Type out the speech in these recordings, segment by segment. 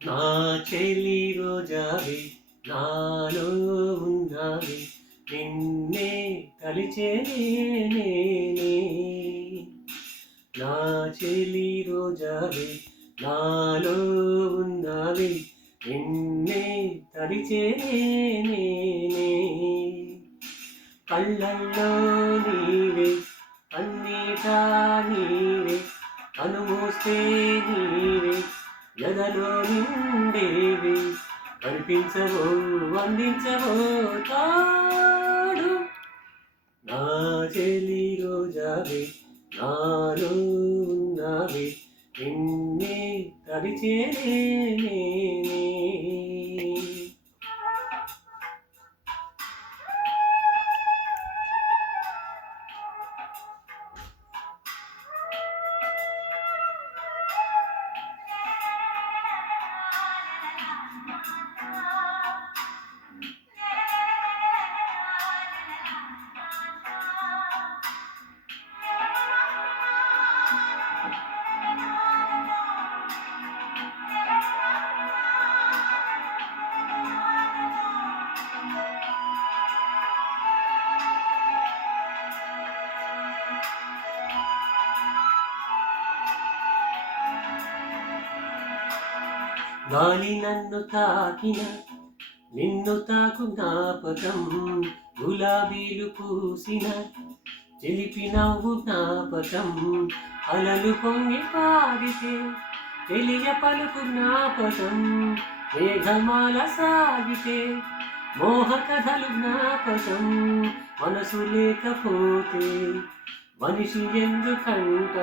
నా చెలి రోజావే నాలో ఉన్నావే నిన్నే తలిచేనే నా చెలి రోజావే నాలో ఉన్నావే నిన్నే తలిచేనే కళ్ళల్లో నీవే అన్నిటా నీవే కనుమూస్తే నీవే ఎదలో నిండేవి కనిపించవో వందించవో తాడు నా చెలి రోజావే నాలో ఉన్నావే నిన్నే తడిచేనే గాలి నన్ను తాకిన నిన్ను తాకు జ్ఞాపకం గులాబీలు పూసిన చిలిపి నవ్వు జ్ఞాపకం అలలు పొంగి పారితే తెలియ పలుకు జ్ఞాపకం మేఘమాల సాగితే మోహ కథలు జ్ఞాపకం మనసు లేకపోతే మనిషి ఎందుకంట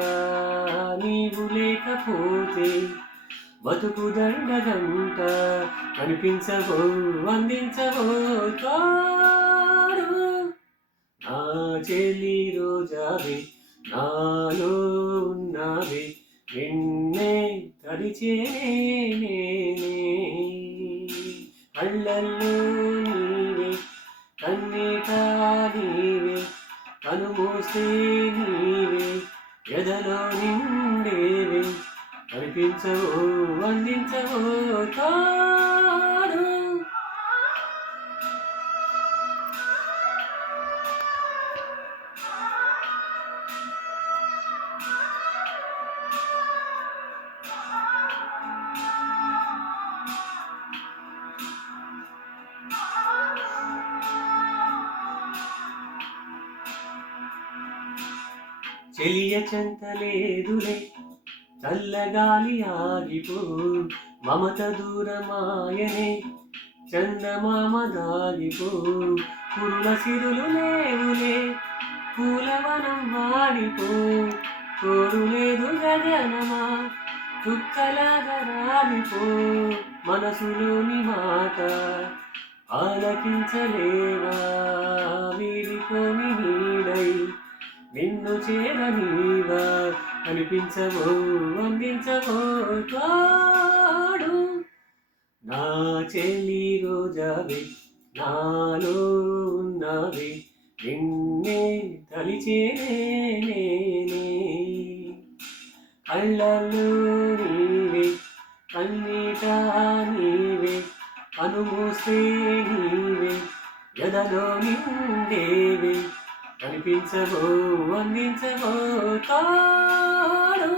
నీవు లేకపోతే బతుకు దండగంట కనిపించవో అందించవో తోడు నా చెలి రోజావే నాలో ఉన్నావే నిన్నే తడిచేనే కళ్ళల్లో నీవే కన్నీట నీవే కనుమూస్తే నీవే ఎదలో నిండేవే కనిపించవో వందించవో తాడు చెలియ చెంతలేదులే చల్లగాలి ఆగిపో మమత దూరమాయనే చందమామ దాగిపో పురుల సిరులు లేవులే పూలవనం వాడిపో తోడు లేదు గగనమా చుక్కలాగా రాలిపో మనసులోని మాట ఆలకించలేవా వీడిపోని నీడై నిన్ను చేరనీవా కనిపించవో వందించవో తోడు నా చెలి రోజావే నాలో ఉన్నావే నిన్నే తలిచేనే కళ్ళల్లో నీవే కన్నీట నీవే కనుమూస్తే నీవే ఎదలో నిండేవే కనిపించవో వందించవో తాడు